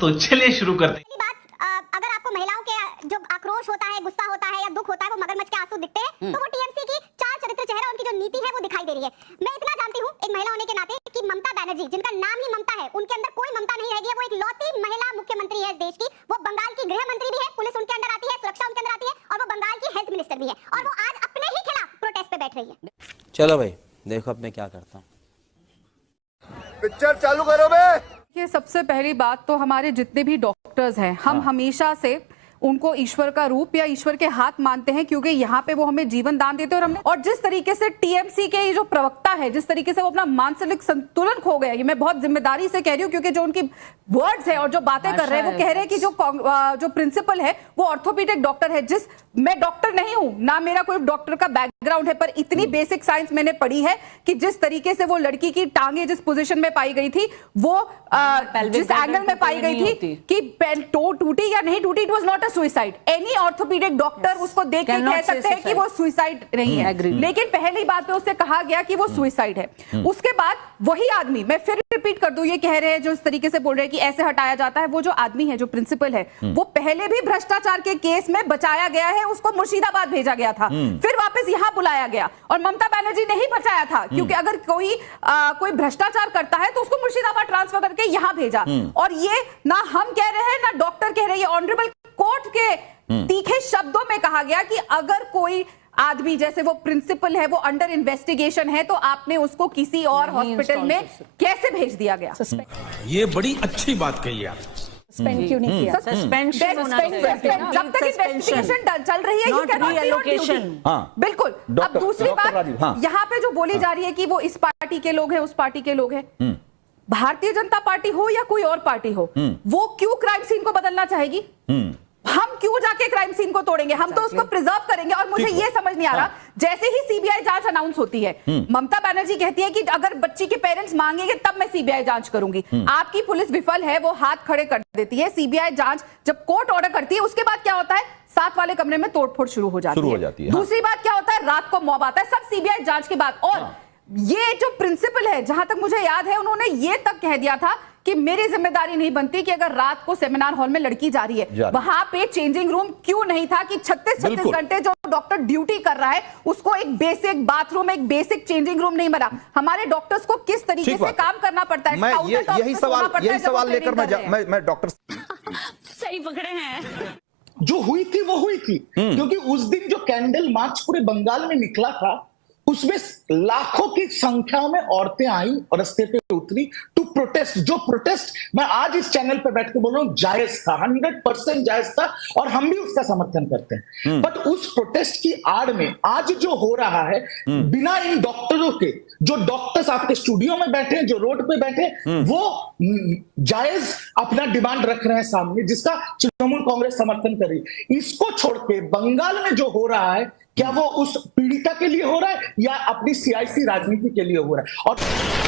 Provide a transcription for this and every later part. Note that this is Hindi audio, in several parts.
तो चलिए शुरू करते हैं। अगर आपको महिलाओं के जो आक्रोश होता है, गुस्सा होता है या दुख होता है, वो मगरमच्छ के आंसू दिखते हैं, तो वो टीएमसी की चार चरित्र चेहरा, उनकी जो नीति है वो दिखाई दे रही है। मैं इतना जानती हूँ एक महिला होने के नाते कि ममता बनर्जी, जिनका नाम ही ममता है, उनके अंदर कोई ममता नहीं रहेगी। वो एक लौती महिला मुख्यमंत्री है इस देश की। वो बंगाल की गृह मंत्री भी है, पुलिस उनके अंदर आती है, सुरक्षा उनके अंदर आती है, और वो बंगाल की हेल्थ मिनिस्टर भी है, और वो आज अपने ही खिलाफ प्रोटेस्ट पे बैठ रही है। चलो भाई देखो अब मैं क्या करता हूँ। पिक्चर चालू करो बे। ये सबसे पहली बात तो हमारे जितने भी डॉक्टर्स हैं, हम हमेशा से उनको ईश्वर का रूप या ईश्वर के हाथ मानते हैं, क्योंकि यहाँ पे वो हमें जीवन दान देते हैं। और जिस तरीके से टीएमसी के ये जो प्रवक्ता है, जिस तरीके से वो अपना मानसिक संतुलन खो गया, ये मैं बहुत जिम्मेदारी से कह रही हूँ, क्योंकि जो उनकी वर्ड्स है और जो बातें कर रहे हैं, वो कह रहे हैं कि जो प्रिंसिपल है वो ऑर्थोपेडिक डॉक्टर है। मैं डॉक्टर नहीं हूं ना, मेरा कोई डॉक्टर का बैकग्राउंड है, पर इतनी बेसिक साइंस मैंने पढ़ी है कि जिस तरीके से वो लड़की की टांगे जिस पोजीशन में पाई गई थी, वो जिस एंगल में पाई गई थी कि टो टूटी या नहीं टूटी, it was not a suicide. Any orthopaedic doctor उसको देख के कह सकते हैं कि वो सुसाइड नहीं है, लेकिन पहली बात पे उससे कहा गया कि वो सुसाइड है। उसके बाद वही आदमी, मैं फिर रिपीट कर दूं, ये कह रहे हैं जो इस तरीके से बोल रहे हैं कि ऐसे हटाया जाता है, वो जो आदमी है, जो प्रिंसिपल है, वो पहले भी भ्रष्टाचार के केस में बचाया गया है, उसको मुर्शिदाबाद भेजा गया था, फिर वापस यहां बुलाया गया, और ममता बनर्जी ने ही बचाया था, क्योंकि अगर कोई भ्रष्टाचार करता है तो उसको मुर्शिदाबाद ट्रांसफर करके यहां भेजा। और ये ना हम कह रहे हैं ना डॉक्टर कह रहे हैं, ऑनरेबल कोर्ट के तीखे शब्दों में कहा गया कि अगर कोई आदमी, जैसे वो प्रिंसिपल है, वो अंडर इन्वेस्टिगेशन है, तो आपने उसको किसी और हॉस्पिटल में कैसे भेज दिया गया। ये बड़ी अच्छी बात कही आप। सस्पेंड क्यों नहीं किया? सस्पेंड जब तक इन्वेस्टिगेशन चल रही है, बिल्कुल। अब दूसरी बात यहाँ पे जो बोली जा रही है कि वो इस पार्टी के लोग हैं, उस पार्टी के लोग हैं, भारतीय जनता पार्टी हो या कोई और पार्टी हो, वो क्यों क्राइम सीन को बदलना चाहेगी? हम क्यों जाके क्राइम सीन को तोड़ेंगे? हम तो उसको प्रिजर्व करेंगे। और मुझे ये समझ नहीं आ रहा, जैसे ही सीबीआई जांच अनाउंस होती है, ममता बनर्जी कहती है कि अगर बच्ची के पेरेंट्स मांगेंगे तब मैं सीबीआई जांच करूंगी। आपकी पुलिस विफल है, वो हाथ खड़े कर देती है। सीबीआई जांच जब कोर्ट ऑर्डर करती है, उसके बाद क्या होता है? साथ वाले कमरे में तोड़फोड़ शुरू हो जाती है। दूसरी बात क्या होता है? रात को मॉब आता है, सब सीबीआई जांच के बाद। और ये जो प्रिंसिपल है, जहां तक मुझे याद है, उन्होंने ये तक कह दिया था कि मेरी जिम्मेदारी नहीं बनती कि अगर रात को सेमिनार हॉल में लड़की जा रही है, वहां पे चेंजिंग रूम क्यों नहीं था कि 36 घंटे जो डॉक्टर ड्यूटी कर रहा है, उसको एक बेसिक बाथरूम, एक बेसिक चेंजिंग रूम नहीं मिला। हमारे डॉक्टर्स को किस तरीके से काम करना पड़ता है? यही सवाल लेकर मैं डॉक्टर सही पकड़े हैं। जो हुई थी वो हुई थी, क्योंकि उस दिन जो कैंडल मार्च पूरे बंगाल में निकला था, उसमें लाखों की संख्या में औरतें आई और रास्ते पे उतरी टू प्रोटेस्ट। जो प्रोटेस्ट मैं आज इस चैनल पे बैठ के बोल रहा हूँ, जायज था, 100% जायज था, और हम भी उसका समर्थन करते हैं। बट उस प्रोटेस्ट की आड़ में आज जो हो रहा है, बिना इन डॉक्टरों के, जो डॉक्टर्स आपके स्टूडियो में बैठे, जो रोड पे बैठे, वो जायज अपना डिमांड रख रहे हैं सामने, जिसका तृणमूल कांग्रेस समर्थन कर रही। इसको छोड़ के बंगाल में जो हो रहा है, क्या वो उस पीड़िता के लिए हो रहा है या अपनी सियासी राजनीति के लिए हो रहा है? और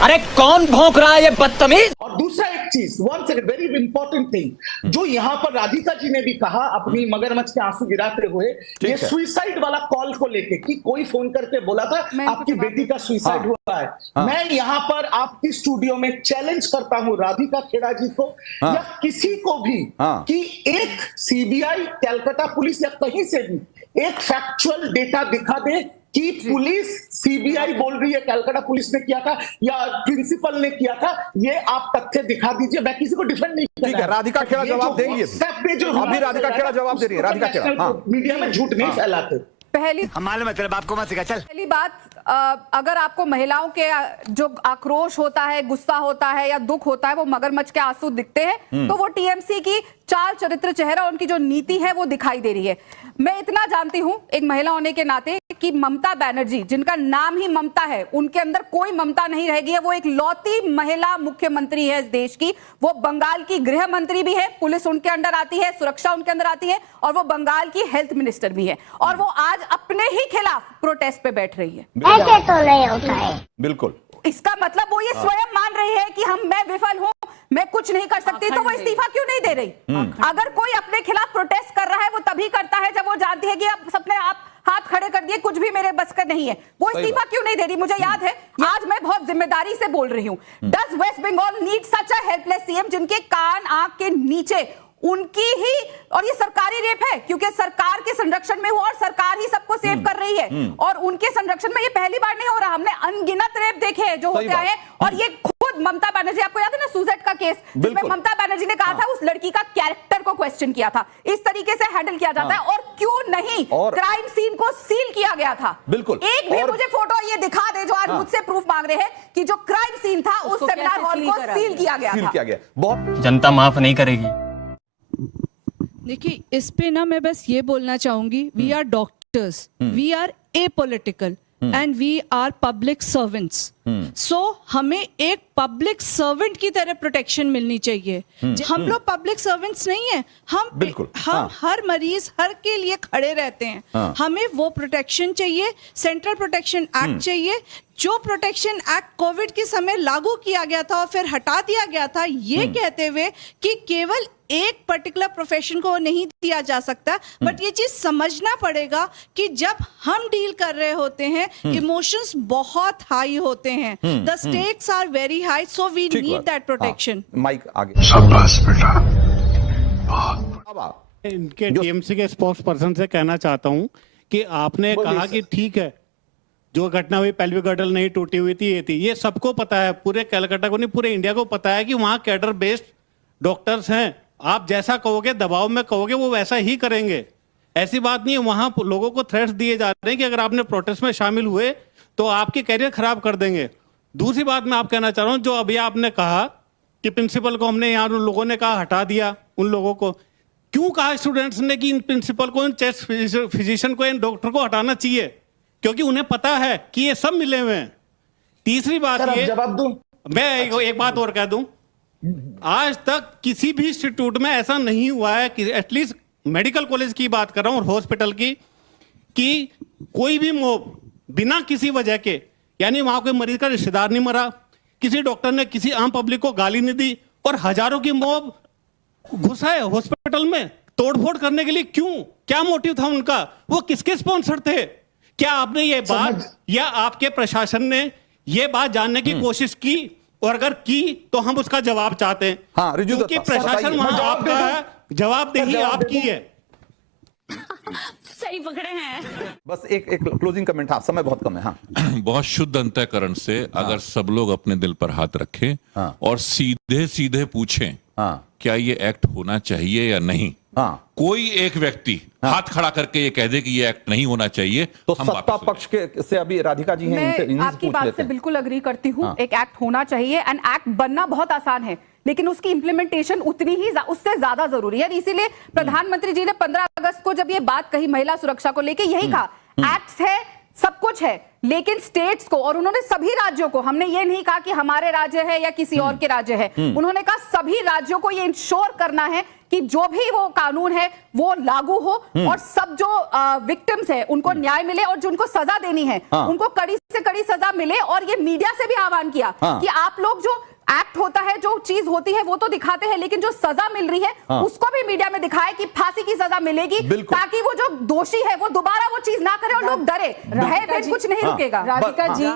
अरे कौन भौंक रहा है ये बदतमीज? और दूसरा एक चीज, one second, very important thing, जो यहाँ पर राधिका जी ने भी कहा अपनी मगरमच्छ के आंसू गिराते हुए, ये सुइसाइड वाला कॉल को लेके कि कोई फोन करके बोला था आपकी बेटी का सुइसाइड हुआ है। मैं यहाँ पर आपकी स्टूडियो में चैलेंज करता हूँ राधिका खेड़ा जी को या किसी को भी कि एक सीबीआई, कलकत्ता पुलिस या कहीं से भी एक फैक्चुअल डेटा दिखा दे कि पुलिस, सीबीआई बोल रही है कलकत्ता पुलिस ने किया था या प्रिंसिपल ने किया था, ये आप तथ्य दिखा दीजिए। मैं किसी को डिफेंड नहीं कर रहा। ठीक है, राधिका खेड़ा जवाब देंगी। अभी राधिका खेड़ा जवाब दे रही है। राधिका खेड़ा मीडिया में झूठ नहीं फैलाते। पहली बाप को मत सिखा। चल, पहली बात, अगर आपको महिलाओं के जो आक्रोश होता है, गुस्सा होता है या दुख होता है, वो मगरमच्छ के आंसू दिखते हैं, तो वो टीएमसी की चार चरित्र चेहरा, उनकी जो नीति है वो दिखाई दे रही है। मैं इतना जानती हूं एक महिला होने के नाते कि ममता बनर्जी, जिनका नाम ही ममता है, उनके अंदर कोई ममता नहीं रहेगी। वो एक लौती महिला मुख्यमंत्री है इस देश की। वो बंगाल की गृह मंत्री भी है, पुलिस उनके अंदर आती है, सुरक्षा उनके अंदर आती है, और वो बंगाल की हेल्थ मिनिस्टर भी है, और वो आज अपने ही खिलाफ प्रोटेस्ट पे बैठ रही है। ऐसे तो नहीं होता है। बिल्कुल, इसका मतलब वो ये स्वयं मान रही है कि मैं विफल हूं, मैं कुछ नहीं कर सकती, तो वो इस्तीफा क्यों नहीं दे रही? अगर कोई अपने खिलाफ प्रोटेस्ट कर रहा है, वो तभी करता है जब वो जानती है कि अब सबने आप हाथ खड़े कर दिए, कुछ भी मेरे बस का नहीं है। वो इस्तीफा क्यों नहीं दे रही? मुझे याद है, आज मैं बहुत जिम्मेदारी से बोल रही हूँ। Does West Bengal need such a helpless CM जिनके कान आंख के नीचे उनकी ही, और ये सरकारी रेप है क्योंकि सरकार के संरक्षण में हुआ और सरकार ही सबको सेव कर रही है, और उनके संरक्षण में ये पहली बार नहीं हो रहा। हमने अनगिनत रेप देखे हैं जो होते आए हैं, और ये खुद ममता बनर्जी, आपको याद है ना सुजेट का केस, जिसमें ममता बनर्जी ने कहा था उस लड़की का कैरेक्टर को क्वेश्चन किया था। इस तरीके से हैंडल किया जाता है। और क्यों नहीं क्राइम सीन को सील किया गया था? बिल्कुल। एक भी मुझे फोटो ये दिखा दे जो आज मुझसे प्रूफ मांग रहे हैं कि जो क्राइम सीन था उस सेमिनार हॉल को सील किया गया था। बहुत जनता माफ नहीं करेगी। देखिए, इस पे ना मैं बस ये बोलना चाहूंगी, we are doctors, we are apolitical and we are public servants. So हमें एक पब्लिक सर्वेंट की तरह प्रोटेक्शन मिलनी चाहिए। हम लोग पब्लिक सर्वेंट्स नहीं है, हम हर मरीज हर के लिए खड़े रहते हैं। हमें वो प्रोटेक्शन चाहिए, सेंट्रल प्रोटेक्शन एक्ट चाहिए। जो प्रोटेक्शन एक्ट कोविड के समय लागू किया गया था और फिर हटा दिया गया था, ये कहते हुए कि केवल एक पर्टिकुलर प्रोफेशन को नहीं दिया जा सकता, बट ये चीज समझना पड़ेगा कि जब हम डील कर रहे होते हैं, इमोशंस बहुत हाई होते हैं, the stakes are very high, so we need that protection. Mic आगे। शाबाश बेटा। इनके टीएमसी के स्पोक्स पर्सन से कहना चाहता हूं कि आपने कहा कि ठीक है, जो घटना हुई पेल्विक गर्डल नहीं टूटी हुई थी, ये सबको पता है, पूरे कलकत्ता को नहीं पूरे इंडिया को पता है कि वहां कैडर बेस्ड डॉक्टर्स हैं। आप जैसा कहोगे, दबाव में कहोगे, वो वैसा ही करेंगे। ऐसी बात नहीं है। वहां लोगों को थ्रेट्स दिए जा रहे हैं कि अगर आपने प्रोटेस्ट में शामिल हुए तो आपके कैरियर खराब कर देंगे। दूसरी बात मैं आप कहना चाह रहा हूं, जो अभी आपने कहा कि प्रिंसिपल को हमने यहाँ उन लोगों ने कहा हटा दिया, उन लोगों को क्यों कहा स्टूडेंट्स ने कि इन प्रिंसिपल को, इन चेस्ट फिजिशियन को, इन डॉक्टर को हटाना चाहिए? क्योंकि उन्हें पता है कि ये सब मिले हुए हैं। तीसरी बात ये, जवाब दूं? मैं एक बात और कह दूं, आज तक किसी भी इंस्टीट्यूट में ऐसा नहीं हुआ है कि एटलीस्ट मेडिकल कॉलेज की बात कर रहा हूं और हॉस्पिटल की, कि कोई भी मॉब बिना किसी वजह के, यानी वहां कोई मरीज का रिश्तेदार नहीं मरा, किसी डॉक्टर ने किसी आम पब्लिक को गाली नहीं दी, और हजारों की मॉब घुसा है हॉस्पिटल में तोड़फोड़ करने के लिए। क्यों? क्या मोटिव था उनका? वो किसके स्पॉन्सर थे? क्या आपने ये बात या आपके प्रशासन ने ये बात जानने की कोशिश की? और अगर की तो हम उसका जवाब चाहते हैं। हाँ, क्योंकि प्रशासन वहां आपका है, जवाबदेही आपकी है। सही पकड़े हैं। बस एक क्लोजिंग कमेंट। हाँ, समय बहुत कम है। हाँ, बहुत शुद्ध अंतःकरण से अगर सब लोग अपने दिल पर हाथ रखें और सीधे सीधे पूछें क्या ये एक्ट होना चाहिए या नहीं, कोई एक व्यक्ति हाथ खड़ा करके ये कह दे कि ये एक्ट नहीं होना चाहिए, तो सत्ता पक्ष के से अभी राधिका जी हैं, मैं आपकी बात से बिल्कुल अग्री करती हूँ। एक एक्ट होना चाहिए, एंड एक्ट बनना बहुत आसान है, लेकिन उसकी इंप्लीमेंटेशन उतनी ही उससे ज्यादा जरूरी है। इसीलिए प्रधानमंत्री जी ने 15 अगस्त को जब ये बात कही महिला सुरक्षा को लेके, यही कहा एक्ट्स है, सब कुछ है, लेकिन स्टेट्स को, और उन्होंने सभी राज्यों को, हमने ये नहीं कहा कि हमारे राज्य है या किसी और के राज्य है, उन्होंने कहा सभी राज्यों को ये इंश्योर करना है कि जो भी वो कानून है वो लागू हो, और सब जो विक्टिम्स है उनको न्याय मिले, और जिनको सजा देनी है उनको कड़ी से कड़ी सजा मिले। और ये मीडिया से भी आह्वान किया कि आप लोग जो एक्ट होता है, जो चीज होती है वो तो दिखाते हैं, लेकिन जो सजा मिल रही है उसको भी मीडिया में दिखाए कि फांसी की सजा मिलेगी, ताकि वो जो दोषी है वो दोबारा वो चीज ना करे और लोग डरे रहे। कुछ नहीं रुकेगा। राधिका जी,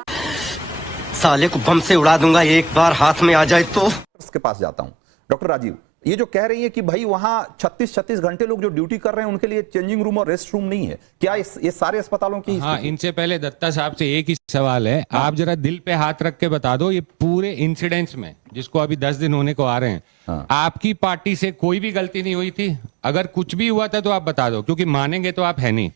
साले को बम से उड़ा दूंगा एक बार हाथ में आ जाए तो। इसके पास जाता हूं। डॉक्टर राजीव, ये जो कह रही है कि भाई वहां 36 घंटे लोग जो ड्यूटी कर रहे हैं उनके लिए चेंजिंग रूम और रेस्ट रूम नहीं है, क्या ये सारे अस्पतालों की? हाँ, इनसे पहले दत्ता साहब से एक ही सवाल है, आप जरा दिल पे हाथ रख के बता दो, ये पूरे इंसिडेंट्स में, जिसको अभी 10 दिन होने को आ रहे हैं, आपकी पार्टी से कोई भी गलती नहीं हुई थी? अगर कुछ भी हुआ था तो आप बता दो, क्योंकि मानेंगे तो आप है नहीं।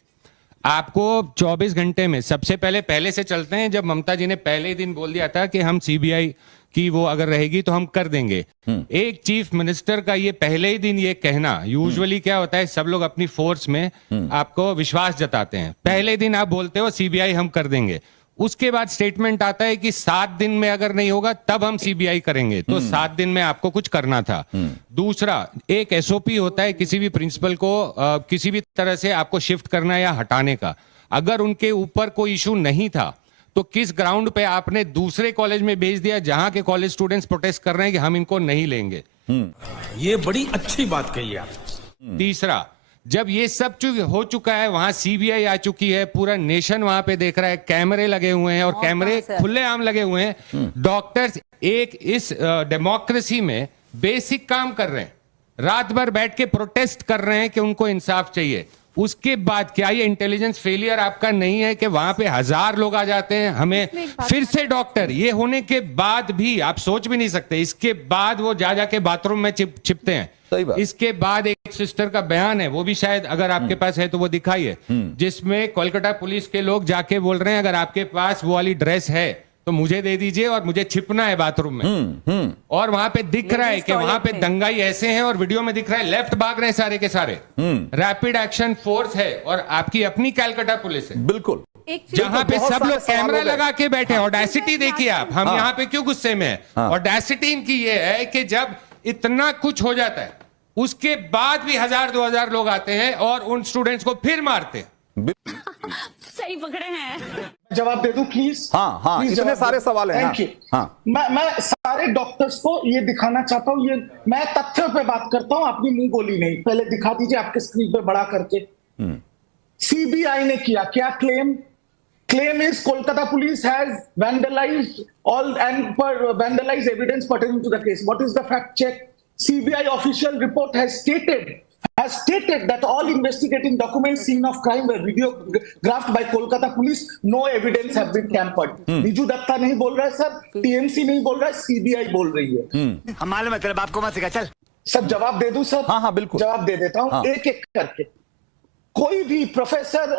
आपको 24 घंटे में, सबसे पहले से चलते हैं, जब ममता जी ने पहले ही दिन बोल दिया था कि हम सीबीआई कि वो अगर रहेगी तो हम कर देंगे। एक चीफ मिनिस्टर का ये पहले ही दिन ये कहना, यूजुअली क्या होता है, सब लोग अपनी फोर्स में आपको विश्वास जताते हैं, पहले दिन आप बोलते हो सीबीआई हम कर देंगे, उसके बाद स्टेटमेंट आता है कि 7 दिन में अगर नहीं होगा तब हम सीबीआई करेंगे, तो 7 दिन में आपको कुछ करना था। दूसरा, एक एसओपी होता है किसी भी प्रिंसिपल को किसी भी तरह से आपको शिफ्ट करना या हटाने का, अगर उनके ऊपर कोई इशू नहीं था तो किस ग्राउंड पे आपने दूसरे कॉलेज में भेज दिया जहां के कॉलेज स्टूडेंट्स प्रोटेस्ट कर रहे हैं कि हम इनको नहीं लेंगे? ये बड़ी अच्छी बात कही आप। हम्म। तीसरा, जब ये सब हो चुका है, वहां सीबीआई आ चुकी है, पूरा नेशन वहां पे देख रहा है, कैमरे लगे हुए हैं और कैमरे खुलेआम लगे हुए हैं। डॉक्टर्स एक इस डेमोक्रेसी में बेसिक काम कर रहे हैं, रात भर बैठ के प्रोटेस्ट कर रहे हैं कि उनको इंसाफ चाहिए। उसके बाद क्या ये इंटेलिजेंस फेलियर आपका नहीं है कि वहां पे 1000 लोग आ जाते हैं, हमें फिर से डॉक्टर ये होने के बाद भी आप सोच भी नहीं सकते, इसके बाद वो जा जाके बाथरूम में छिपते हैं। इसके बाद एक सिस्टर का बयान है, वो भी शायद अगर आपके पास है तो वो दिखाइए, जिसमें कोलकाता पुलिस के लोग जाके बोल रहे हैं अगर आपके पास वो वाली ड्रेस है तो मुझे दे दीजिए और मुझे छिपना है बाथरूम में। और वहां पे दिख रहा है कि वहां पे दंगाई ऐसे हैं और वीडियो में दिख रहा है लेफ्ट भाग रहे हैं सारे के सारे। रैपिड एक्शन फोर्स है और आपकी अपनी कलकत्ता पुलिस है, बिल्कुल, जहां पे सब लोग कैमरा लगा के बैठे हैं। ऑडेसिटी देखिए आप, हम यहाँ पे क्यों गुस्से में हैं? ऑडेसिटी इनकी ये है कि जब इतना कुछ हो जाता है उसके बाद भी 1000-2000 लोग आते हैं और उन स्टूडेंट्स को फिर मारते हैं। सही पकड़े हैं। जवाब दे दूं प्लीज? हाँ, इतने सारे सवाल हैं। Thank you. मैं सारे डॉक्टर्स को ये दिखाना चाहता हूँ, ये मैं तथ्यों पे बात करता हूँ, अपनी मुंह बोली नहीं। पहले दिखा दीजिए आपके स्क्रीन पे बड़ा करके। सीबीआई ने किया क्या claim? Claim is Kolkata police has vandalized vandalized evidence pertaining to the case. What is the fact check? CBI official report has stated that all investigating documents scene of crime were videographed by Kolkata police. No evidence have been tampered. Biju Datta नहीं बोल रहा है सर, टीएमसी नहीं बोल रहा है, सीबीआई बोल रही है। हम मालूम है तेरे बाप को मत सिखा, चल। सर जवाब दे दूं सर? हाँ बिल्कुल जवाब दे देता हूं, एक एक करके। कोई भी प्रोफेसर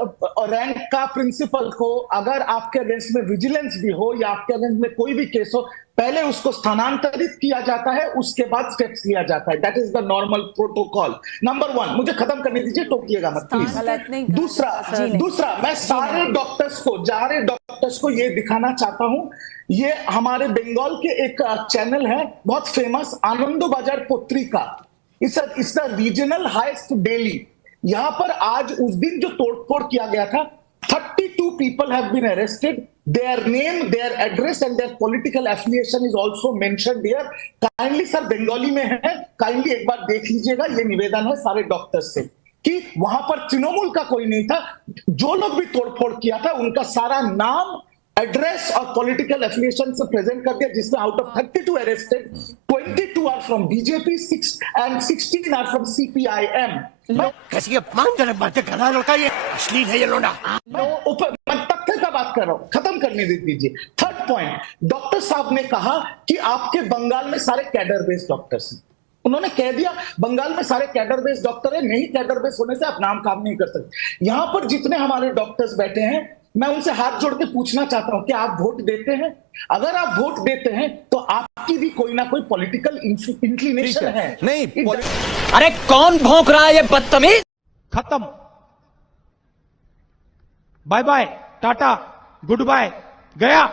रैंक का प्रिंसिपल को अगर आपके अगेंस्ट में विजिलेंस भी हो या आपके अगेंस्ट में कोई भी केस हो, पहले उसको स्थानांतरित किया जाता है, उसके बाद स्टेप्स लिया जाता है। That is the normal protocol. Number 1, मुझे खत्म करने दीजिए, टोकिएगा मत प्लीज। दूसरा मैं सारे डॉक्टर्स को ये दिखाना चाहता हूं, ये हमारे बंगाल के एक चैनल है बहुत फेमस, आनंदो बाजार पत्रिका, it's the regional highest daily. यहां पर आज उस दिन जो तोड़फोड़ किया गया था, 32 people have been arrested. Their name, their address and their political affiliation is also mentioned here. Kindly sir Bengali में है, काइंडली एक बार देख लीजिएगा। ये निवेदन है सारे डॉक्टर्स से कि वहां पर तृणमूल का कोई नहीं था, जो लोग भी तोड़फोड़ किया था उनका सारा नाम, एड्रेस और पॉलिटिकल एफिलिएशन से प्रेजेंट कर दिया, जिसमें out of 32 arrested 22 are from BJP and 16 are from CPIM. कैसी अपमानजनक बातें कर रहा है लड़का, ये अश्लील है ये लोना। मैं तथ्य का बात कर रहा हूं, खत्म करने दीजिए। थर्ड पॉइंट, डॉक्टर साहब ने कहा कि आपके बंगाल में सारे कैडर बेस्ड डॉक्टर्स हैं। उन्होंने कह दिया बंगाल में सारे कैडर बेस्ड डॉक्टर है, नहीं कैडर बेस्ड होने से आप नाम काम नहीं कर सकते। यहां पर जितने हमारे डॉक्टर्स बैठे हैं, मैं उनसे हाथ जोड़ के पूछना चाहता हूं कि आप वोट देते हैं? अगर आप वोट देते हैं तो आपकी भी कोई ना कोई पॉलिटिकल इंक्लिनेशन है। नहीं अरे कौन भौंक रहा है ये बदतमीज? खत्म, bye bye, tata, goodbye, गया।